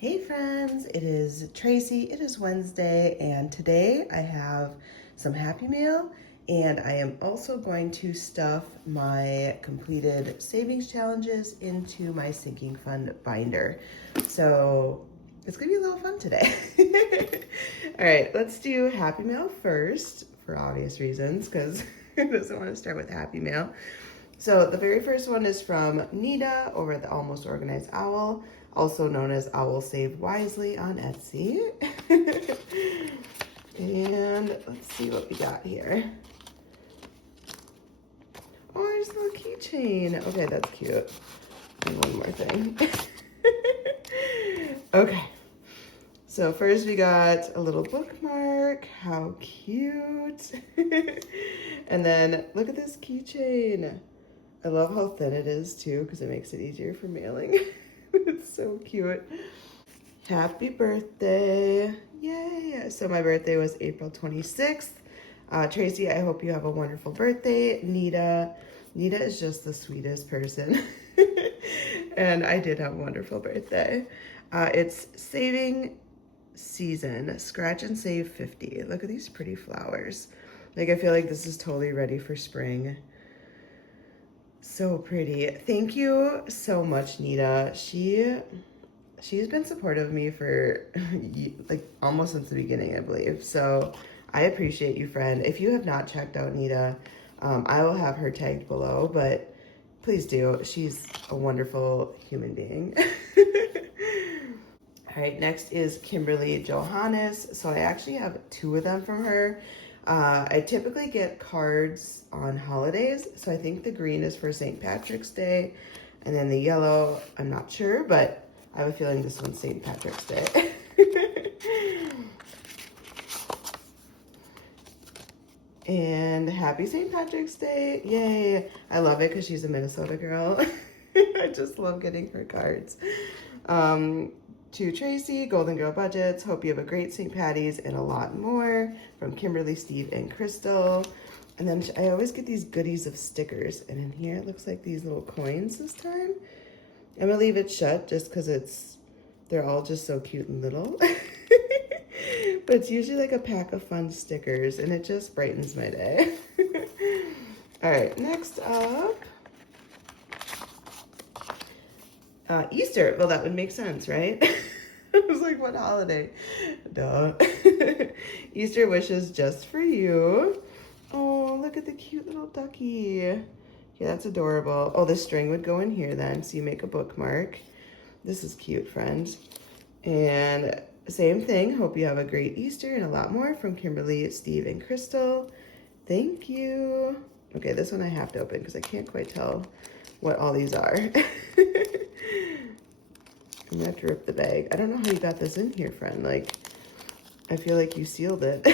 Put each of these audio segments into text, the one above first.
Hey friends, it is Tracy. It is Wednesday, and today I have some Happy Mail, and I am also going to stuff my completed savings challenges into my sinking fund binder. So it's gonna be a little fun today. All right, let's do Happy Mail first for obvious reasons, because who doesn't want to start with Happy Mail? So the very first one is from Nita over at the Almost Organized Owl, also known as Owl Save Wisely on Etsy. And let's see what we got here. Oh, there's a little keychain. Okay, that's cute. And one more thing. Okay. So first we got a little bookmark. How cute. And then look at this keychain. I love how thin it is too, because it makes it easier for mailing. It's so cute. Happy birthday. Yay. So my birthday was April 26th. Tracy, I hope you have a wonderful birthday. Nita is just the sweetest person. And I did have a wonderful birthday. It's saving season, scratch and save 50. Look at these pretty flowers. Like, I feel like this is totally ready for spring. So pretty. Thank you so much, Nita. She's been supportive of me for like almost since the beginning, I believe. So I appreciate you, friend. If you have not checked out Nita, I will have her tagged below, but please do. She's a wonderful human being. All right, next is Kimberly Johannes. So I actually have two of them from her. I typically get cards on holidays, so I think the green is for St. Patrick's Day, and then the yellow, I'm not sure, but I have a feeling this one's St. Patrick's Day. And happy St. Patrick's Day. Yay. I love it because she's a Minnesota girl. I just love getting her cards. To Tracey GoldenGirlBudgets, hope you have a great St. Patty's and a lot more. From Kimberly, Steve, and Crystal. And then I always get these goodies of stickers. And in here, it looks like these little coins this time. I'm gonna leave it shut just because they're all just so cute and little. But it's usually like a pack of fun stickers, and it just brightens my day. All right, next up. Easter. Well, that would make sense, right? I was like, what holiday? Duh. Easter wishes just for you. Oh, look at the cute little ducky. Yeah, that's adorable. Oh, the string would go in here then, so you make a bookmark. This is cute, friends. And same thing. Hope you have a great Easter and a lot more. From Kimberly, Steve, and Crystal. Thank you. Okay, this one I have to open because I can't quite tell what all these are. I'm gonna have to rip the bag. I don't know how you got this in here, friend. Like, I feel like you sealed it.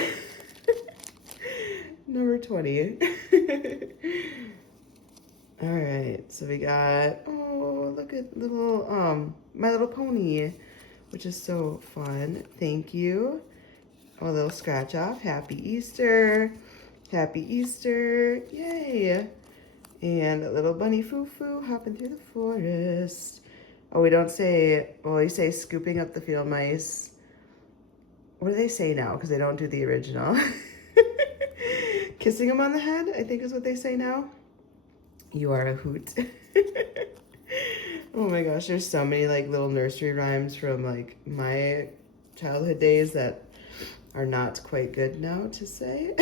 Number 20. All right, so we got, oh, look at little, My Little Pony, which is so fun. Thank you. Oh, a little scratch off. Happy Easter. Happy Easter. Yay. And a little bunny foo-foo hopping through the forest. Oh, we don't say, well, you say scooping up the field mice. What do they say now? Because they don't do the original. Kissing them on the head, I think is what they say now. You are a hoot. Oh my gosh, there's so many like little nursery rhymes from like my childhood days that are not quite good now to say.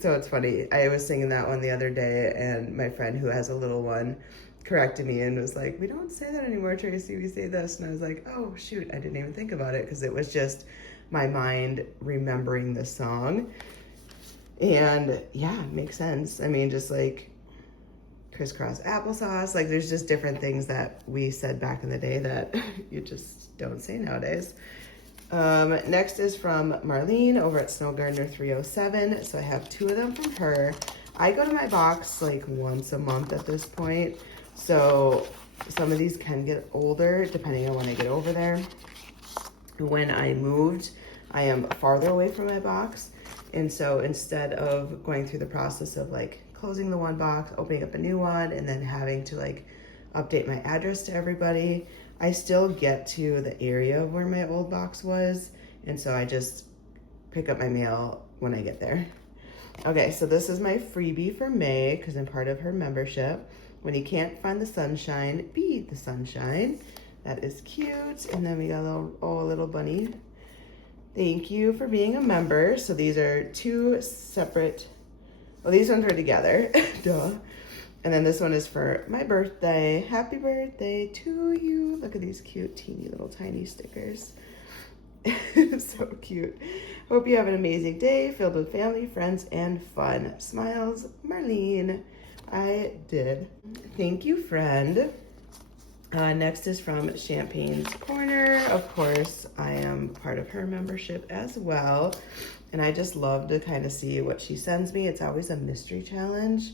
So it's funny. I was singing that one the other day, and my friend who has a little one corrected me and was like, we don't say that anymore, Tracy, we say this. And I was like, oh shoot, I didn't even think about it, because it was just my mind remembering the song. And yeah, it makes sense. I mean, just like crisscross applesauce, like there's just different things that we said back in the day that you just don't say nowadays. Next is from Marlene over at Snow Gardener 307. So I have two of them from her. I go to my box like once a month at this point. So some of these can get older depending on when I get over there. When I moved, I am farther away from my box. And so instead of going through the process of like closing the one box, opening up a new one, and then having to like update my address to everybody. I still get to the area where my old box was, and so I just pick up my mail when I get there. Okay, so this is my freebie for May because I'm part of her membership. When you can't find the sunshine, be the sunshine. That is cute. And then we got a little bunny. Thank you for being a member. So these are two separate, well, these ones are together, duh. And then this one is for my birthday. Happy birthday to you. Look at these cute, teeny little tiny stickers. So cute. Hope you have an amazing day filled with family, friends, and fun. Smiles, Marlene. I did. Thank you, friend. Next is from Champagne's Corner. Of course, I am part of her membership as well. And I just love to kind of see what she sends me. It's always a mystery challenge.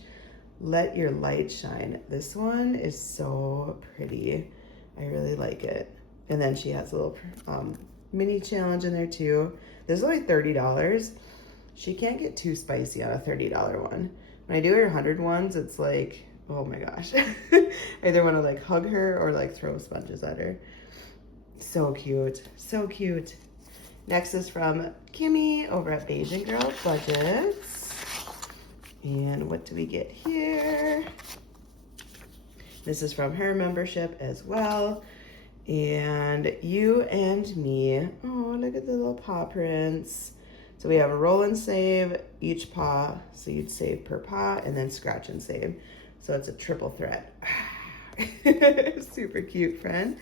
Let your light shine. This one is so pretty. I really like it. And then she has a little mini challenge in there too. This is only $30. She can't get too spicy on a $30 one. When I do her 100 ones, it's like, oh my gosh. I either want to like hug her or like throw sponges at her. So cute, so cute. Next is from Kimmy over at GoldenGirlBudgets. And what do we get here? This is from her membership as well. And you and me. Oh, look at the little paw prints. So we have a roll and save each paw. So you'd save per paw and then scratch and save. So it's a triple threat. Super cute, friend.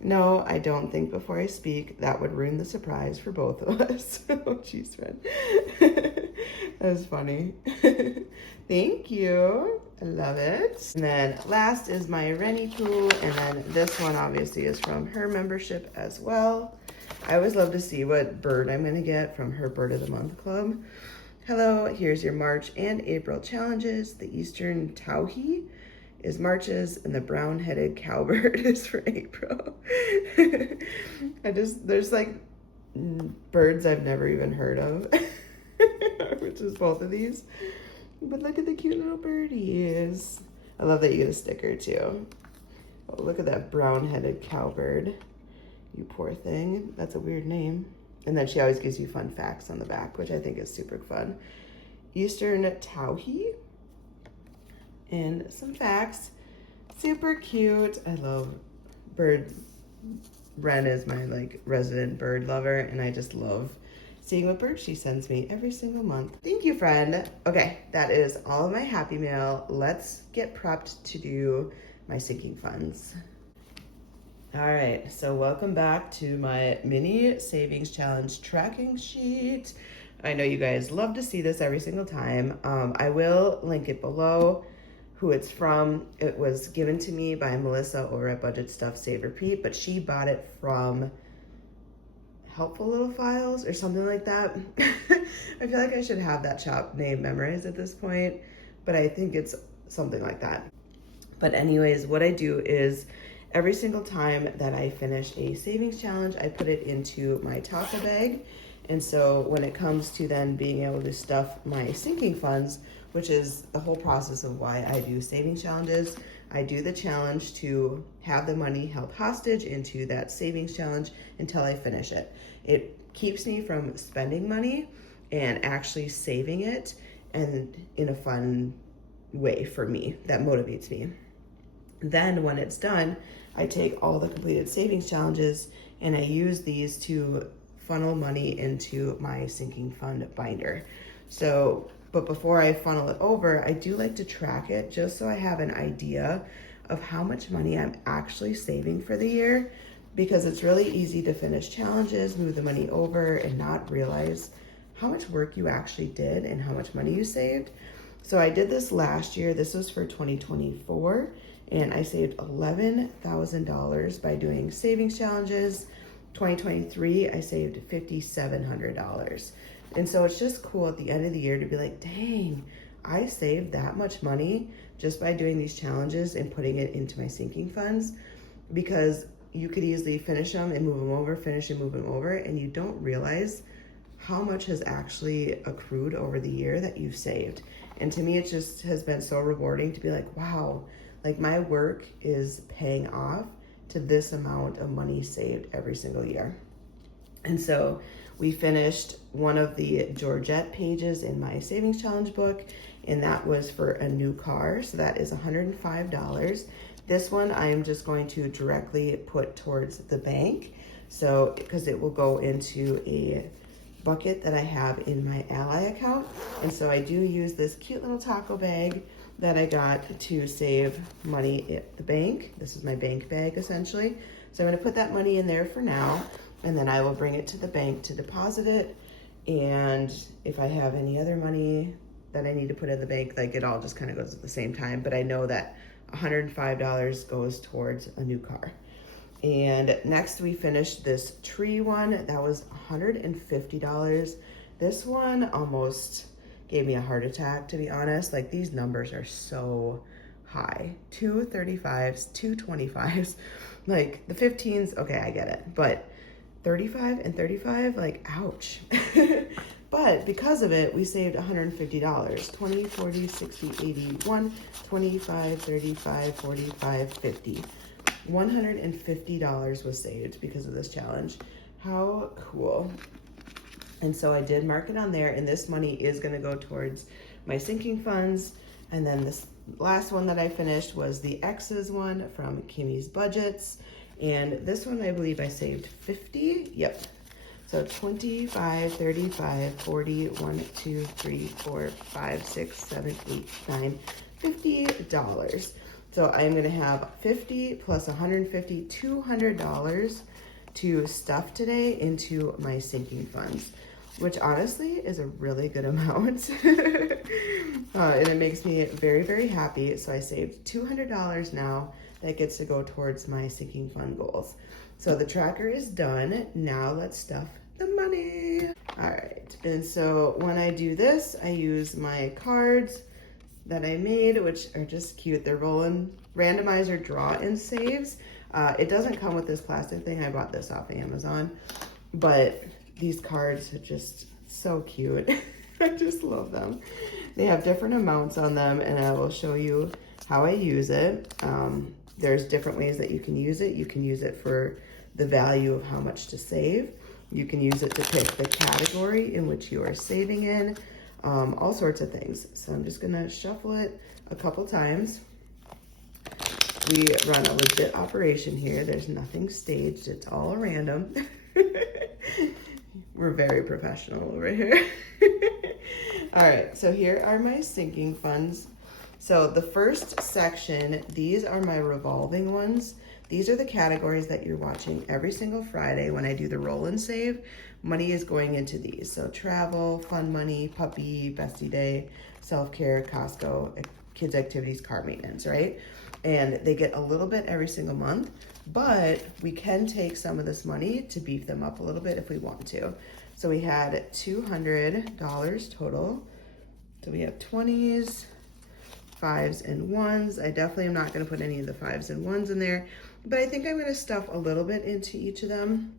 No, I don't think before I speak that would ruin the surprise for both of us. Oh, jeez, friend. That was funny. Thank you. I love it. And then last is my Rennie Poo. And then this one obviously is from her membership as well. I always love to see what bird I'm going to get from her Bird of the Month Club. Hello, here's your March and April challenges. The Eastern Towhee is March's and the brown-headed cowbird is for April. There's like birds I've never even heard of, which is both of these. But look at the cute little birdies. I love that you get a sticker too. Oh, look at that brown-headed cowbird. You poor thing. That's a weird name. And then she always gives you fun facts on the back, which I think is super fun. Eastern Towhee. And some facts. Super cute. I love bird. Ren is my like resident bird lover, and I just love seeing what birds she sends me every single month. Thank you, friend. Okay, that is all of my happy mail. Let's get prepped to do my sinking funds. All right, so welcome back to my mini savings challenge tracking sheet. I know you guys love to see this every single time. I will link it below, who it's from. It was given to me by Melissa over at Budget Stuff Save Repeat, but she bought it from Helpful Little Files or something like that. I feel like I should have that shop name memorized at this point, but I think it's something like that. But anyways, what I do is every single time that I finish a savings challenge, I put it into my taco bag. And so when it comes to then being able to stuff my sinking funds, which is the whole process of why I do savings challenges, I do the challenge to have the money held hostage into that savings challenge until I finish it. It keeps me from spending money and actually saving it, and in a fun way for me that motivates me. Then when it's done, I take all the completed savings challenges and I use these to funnel money into my sinking fund binder. So, but before I funnel it over, I do like to track it just so I have an idea of how much money I'm actually saving for the year, because it's really easy to finish challenges, move the money over, and not realize how much work you actually did and how much money you saved. So I did this last year. This was for 2024. And I saved $11,000 by doing savings challenges. 2023, I saved $5,700. And so it's just cool at the end of the year to be like, dang, I saved that much money just by doing these challenges and putting it into my sinking funds, because you could easily finish them and move them over, finish and move them over, and you don't realize how much has actually accrued over the year that you've saved. And to me, it just has been so rewarding to be like, wow, Like my work is paying off to this amount of money saved every single year. And so we finished one of the Georgette pages in my savings challenge book, and that was for a new car. So that is $105. This one I'm just going to directly put towards the bank. So, because it will go into a bucket that I have in my Ally account. And so I do use this cute little taco bag that I got to save money at the bank. This is my bank bag essentially. So I'm gonna put that money in there for now, and then I will bring it to the bank to deposit it. And if I have any other money that I need to put in the bank, like it all just kind of goes at the same time. But I know that $105 goes towards a new car. And next we finished this tree one. That was $150. This one almost gave me a heart attack, to be honest. Like these numbers are so high. 235s, 225s, like the 15s, okay, I get it. But 35 and 35, like ouch. But because of it, we saved $150. 20, 40, 60, 80, 1, 25, 35, 45, 50. $150 was saved because of this challenge. How cool. And so I did mark it on there, and this money is gonna go towards my sinking funds. And then this last one that I finished was the X's one from Kimmy's Budgets. And this one, I believe I saved 50, yep. So 25, 35, 40, 1, 2, 3, 4, 5, 6, 7, 8, 9, $50. So I'm gonna have 50 plus 150, $200 to stuff today into my sinking funds, which honestly is a really good amount. And it makes me very, very happy. So I saved $200 now that gets to go towards my sinking fund goals. So the tracker is done. Now let's stuff the money. All right, and so when I do this, I use my cards that I made, which are just cute. They're rolling randomizer draw and saves. It doesn't come with this plastic thing. I bought this off Amazon, but these cards are just so cute. I just love them. They have different amounts on them, and I will show you how I use it. There's different ways that you can use it. You can use it for the value of how much to save. You can use it to pick the category in which you are saving in, all sorts of things. So I'm just gonna shuffle it a couple times. We run a legit operation here. There's nothing staged, it's all random. We're very professional over here. All right, so here are my sinking funds. So the first section, these are my revolving ones. These are the categories that you're watching every single Friday when I do the roll and save. Money is going into these. So travel, fun money, puppy, bestie day, self-care, Costco, kids activities, car maintenance, right? And they get a little bit every single month, but we can take some of this money to beef them up a little bit if we want to. So we had $200 total. So we have 20s, 5s, and 1s. I definitely am not gonna put any of the 5s and 1s in there, but I think I'm gonna stuff a little bit into each of them.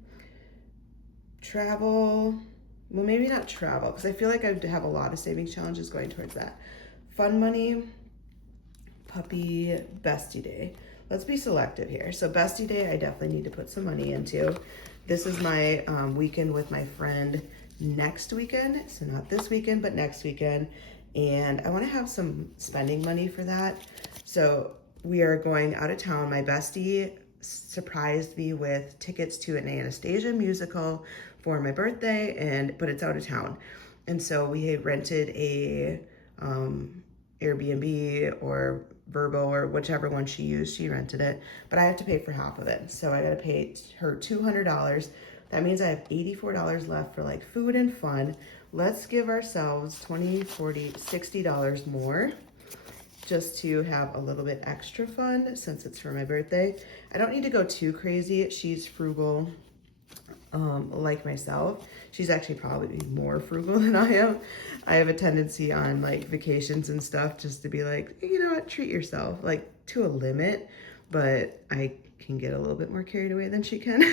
Travel, well, maybe not travel, because I feel like I have a lot of savings challenges going towards that. Fun money, puppy, bestie day. Let's be selective here. So bestie day, I definitely need to put some money into. This is my weekend with my friend next weekend. So not this weekend, but next weekend. And I wanna have some spending money for that. So we are going out of town. My bestie surprised me with tickets to an Anastasia musical for my birthday, but it's out of town. And so we had rented a Airbnb or Verbo or whichever one she used, she rented it, but I have to pay for half of it. So I gotta pay her $200. That means I have $84 left for like food and fun. Let's give ourselves $20, $40, $60 more just to have a little bit extra fun since it's for my birthday. I don't need to go too crazy. She's frugal, like myself. She's actually probably more frugal than I am. I have a tendency on like vacations and stuff just to be like, you know what, treat yourself, like to a limit, but I can get a little bit more carried away than she can.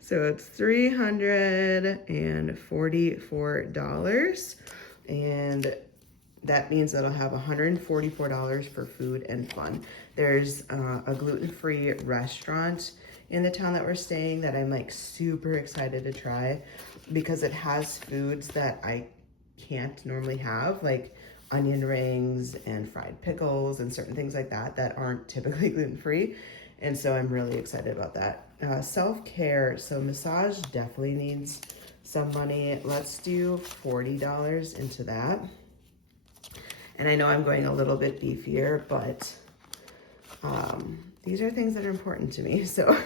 So it's $344. And that means that I'll have $144 for food and fun. There's a gluten-free restaurant in the town that we're staying that I'm like super excited to try because it has foods that I can't normally have, like onion rings and fried pickles and certain things like that that aren't typically gluten-free. And so I'm really excited about that. Self-care, so massage definitely needs some money. Let's do $40 into that. And I know I'm going a little bit beefier, but these are things that are important to me. So,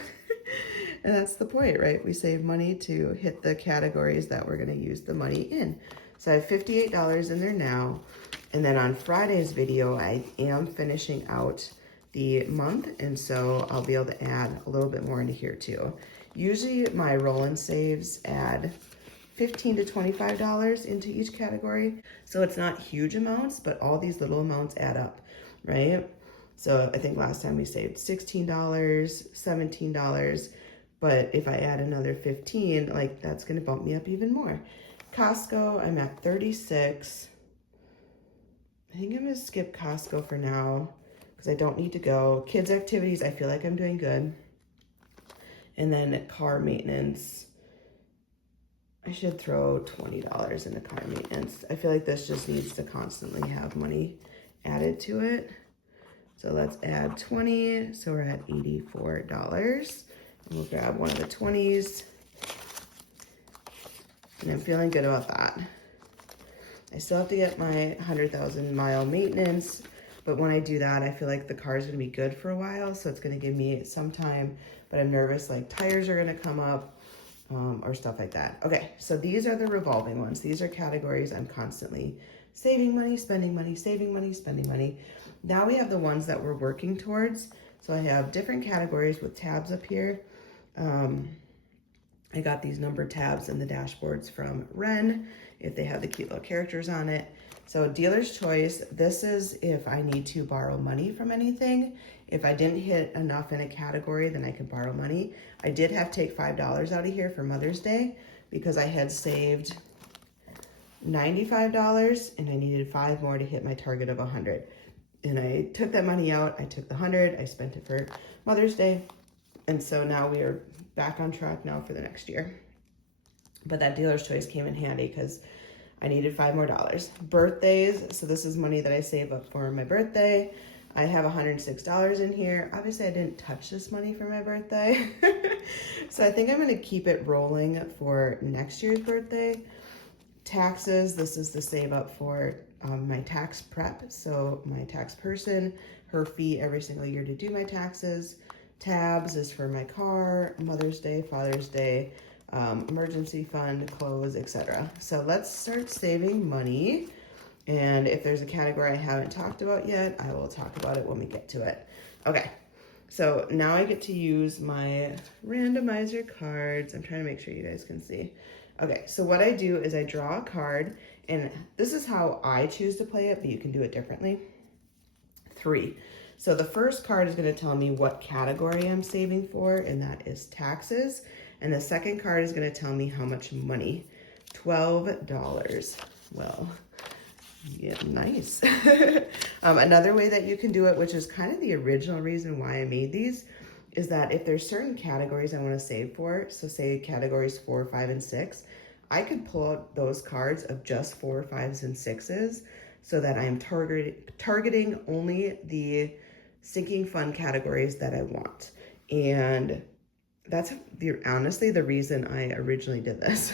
and that's the point, right? We save money to hit the categories that we're gonna use the money in. So I have $58 in there now. And then on Friday's video, I am finishing out the month. And so I'll be able to add a little bit more into here too. Usually my roll-in saves add $15 to $25 into each category. So it's not huge amounts, but all these little amounts add up, right? So I think last time we saved $16, $17, but if I add another 15, like that's gonna bump me up even more. Costco, I'm at 36. I think I'm gonna skip Costco for now because I don't need to go. Kids activities, I feel like I'm doing good. And then car maintenance, I should throw $20 into car maintenance. I feel like this just needs to constantly have money added to it. So let's add 20, so we're at $84. And we'll grab one of the 20s. And I'm feeling good about that. I still have to get my 100,000 mile maintenance, but when I do that, I feel like the car is gonna be good for a while, so it's gonna give me some time, but I'm nervous like tires are gonna come up or stuff like that. Okay, so these are the revolving ones. These are categories I'm constantly saving money, spending money, saving money, spending money. Now we have the ones that we're working towards. So I have different categories with tabs up here. I got these numbered tabs in the dashboards from Ren, if they have the cute little characters on it. So dealer's choice, this is if I need to borrow money from anything. If I didn't hit enough in a category, then I could borrow money. I did have to take $5 out of here for Mother's Day because I had saved $95 and I needed 5 more to hit my target of 100. And I took that money out, I took the 100, I spent it for Mother's Day. And so now we are back on track now for the next year. But that dealer's choice came in handy because I needed $5 more. Birthdays, so this is money that I save up for my birthday. I have $106 in here. Obviously I didn't touch this money for my birthday. So I think I'm gonna keep it rolling for next year's birthday. Taxes, this is the save up for my tax prep. So my tax person, her fee every single year to do my taxes. Tabs is for my car, Mother's Day, Father's Day, emergency fund, clothes, etc. So let's start saving money. And if there's a category I haven't talked about yet, I will talk about it when we get to it. Okay, so now I get to use my randomizer cards. I'm trying to make sure you guys can see. Okay, so what I do is I draw a card, and this is how I choose to play it, but you can do it differently. 3. So the first card is gonna tell me what category I'm saving for, and that is taxes. And the second card is gonna tell me how much money, $12. Well, yeah, nice. Another way that you can do it, which is kind of the original reason why I made these, is that if there's certain categories I want to save for, so say categories 4, 5, and 6, I could pull out those cards of just 4, 5s, and 6s so that I'm targeting only the sinking fund categories that I want. And that's honestly the reason I originally did this.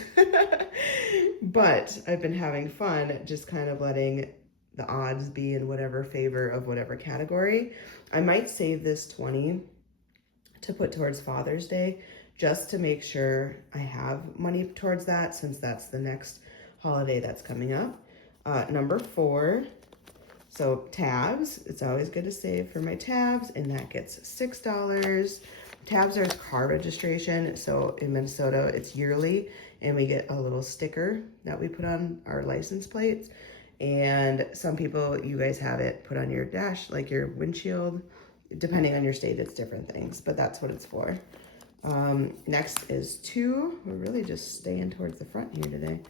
But I've been having fun just kind of letting the odds be in whatever favor of whatever category. I might save this 20 to put towards Father's Day just to make sure I have money towards that, since that's the next holiday that's coming up. Number 4, so tabs. It's always good to save for my tabs, and that gets $6. Tabs are car registration, so in Minnesota it's yearly, and we get a little sticker that we put on our license plates. And some people, you guys have it put on your dash, like your windshield. Depending on your state, it's different things, but that's what it's for. Next is 2. We're really just staying towards the front here today.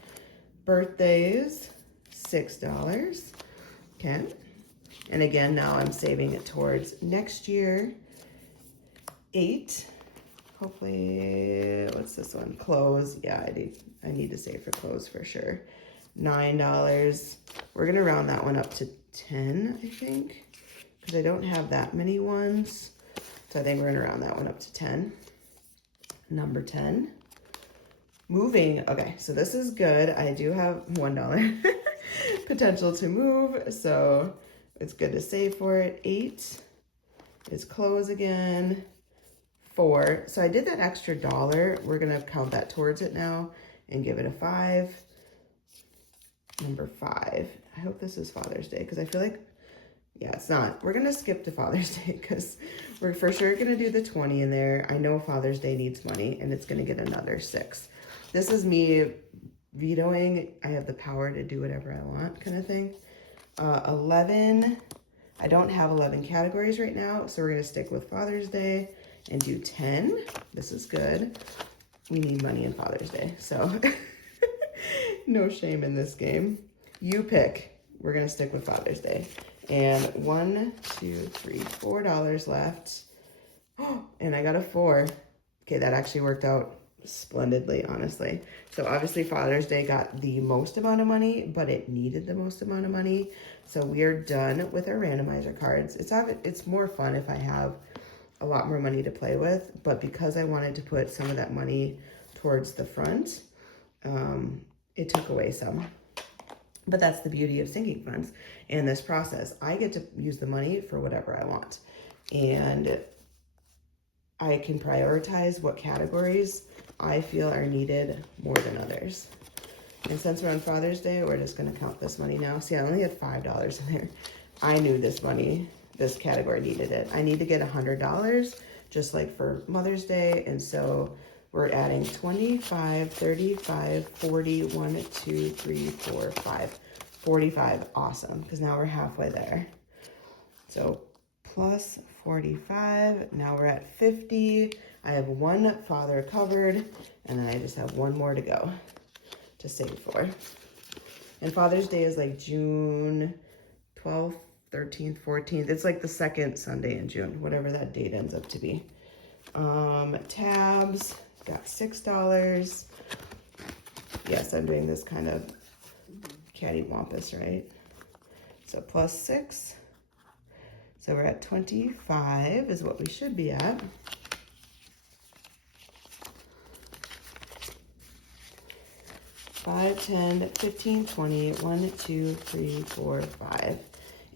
Birthdays, $6. Okay. And again, now I'm saving it towards next year. 8. Hopefully, what's this one? Clothes. Yeah, I need to save for clothes for sure. $9. We're gonna round that one up to 10, I think, because I don't have that many ones. So I think we're gonna round that one up to 10. Number 10. Moving. Okay, so this is good. I do have $1 potential to move, so it's good to save for it. 8 is clothes again. 4. So I did that extra $1. We're gonna count that towards it now and give it a 5. Number 5. I hope this is Father's Day because I feel like, yeah, it's not. We're gonna skip to Father's Day because we're for sure gonna do the 20 in there. I know Father's Day needs money and it's gonna get another 6. This is me vetoing. I have the power to do whatever I want kind of thing. 11. I don't have 11 categories right now, so we're gonna stick with Father's Day and do 10. This is good. We need money in Father's Day, so no shame in this game. You pick. We're gonna stick with Father's Day. And $1, $2, $3, $4 left. Oh, and I got a 4. Okay, that actually worked out splendidly, honestly. So obviously Father's Day got the most amount of money, but it needed the most amount of money. So we are done with our randomizer cards. It's more fun if I have a lot more money to play with, but because I wanted to put some of that money towards the front, it took away some. But that's the beauty of sinking funds and this process. I get to use the money for whatever I want. And I can prioritize what categories I feel are needed more than others. And since we're on Father's Day, we're just gonna count this money now. See, I only had $5 in there. I knew this money, this category needed it. I need to get $100, just like for Mother's Day. And so we're adding 25, 35, 40, 1, 2, 3, 4, 5, 45. Awesome, because now we're halfway there. So plus 45, now we're at 50. I have one father covered, and then I just have one more to go to save for. And Father's Day is like June 12th, 13th, 14th. It's like the second Sunday in June, whatever that date ends up to be. Tabs, got $6. Yes, I'm doing this kind of cattywampus, right? So plus 6. So we're at 25 is what we should be at. $5, $10, $15, $20, 1, 2, 3, 4, 5.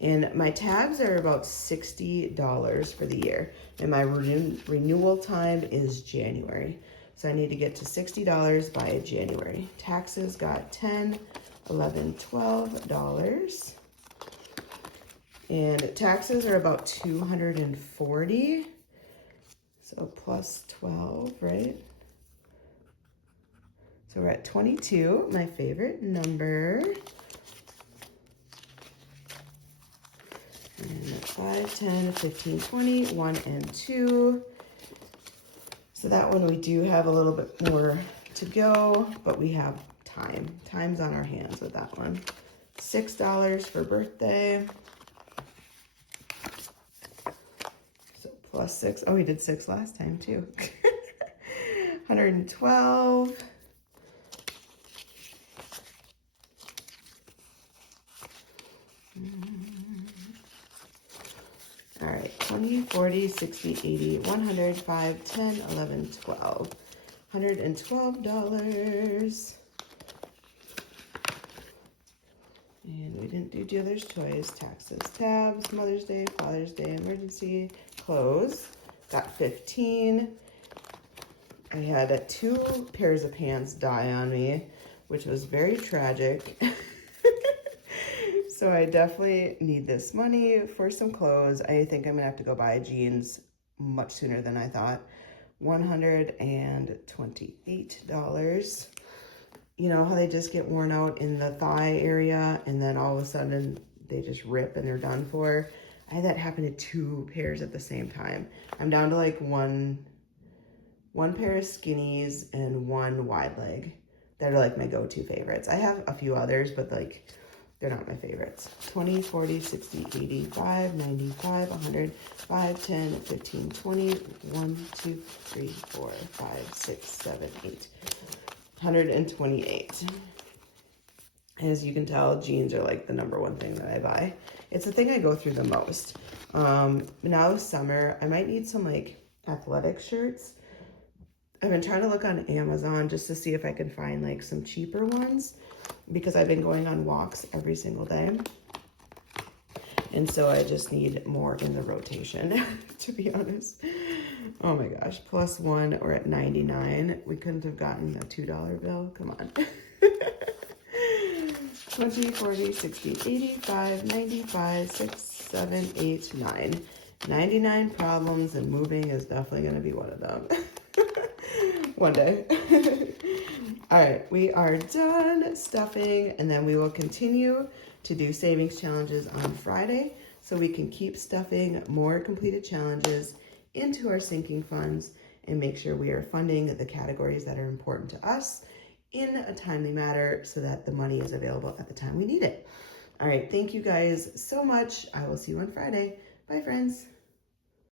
And my tabs are about $60 for the year. And my renewal time is January. So I need to get to $60 by January. Taxes got $10, $11, $12. And taxes are about $240. So plus 12, right? So we're at 22, my favorite number. And 5, 10, 15, 20, 1 and 2. So that one we do have a little bit more to go, but we have time. Time's on our hands with that one. $6 for birthday. So plus 6. Oh, we did 6 last time too. 112. All right, 20, 40, 60, 80, 100, 5, 10, 11, 12. $112. And we didn't do dealer's choice. Taxes, tabs, Mother's Day, Father's Day, emergency, close. Got 15. I had 2 pairs of pants die on me, which was very tragic. So I definitely need this money for some clothes. I think I'm gonna have to go buy jeans much sooner than I thought. $128. You know how they just get worn out in the thigh area and then all of a sudden they just rip and they're done for? I had that happen to 2 pairs at the same time. I'm down to like one pair of skinnies and 1 wide leg that are like my go-to favorites. I have a few others, but like They're not my favorites. 20, 40, 60, 85, 95, 100, 5, 10, 15, 20, 1, 2, 3, 4, 5, 6, 7, 8. 128. As you can tell, jeans are like the #1 thing that I buy. It's the thing I go through the most. Now summer, I might need some like athletic shirts. I've been trying to look on Amazon just to see if I can find like some cheaper ones, because I've been going on walks every single day. And so I just need more in the rotation, to be honest. Oh my gosh, +1, we're at 99. We couldn't have gotten a $2 bill, come on. 20, 40, 60, 85, 95, 6, 7, 8, 9. 99 problems, and moving is definitely going to be one of them. One day. All right, we are done stuffing, and then we will continue to do savings challenges on Friday so we can keep stuffing more completed challenges into our sinking funds and make sure we are funding the categories that are important to us in a timely manner so that the money is available at the time we need it. All right, thank you guys so much. I will see you on Friday. Bye, friends.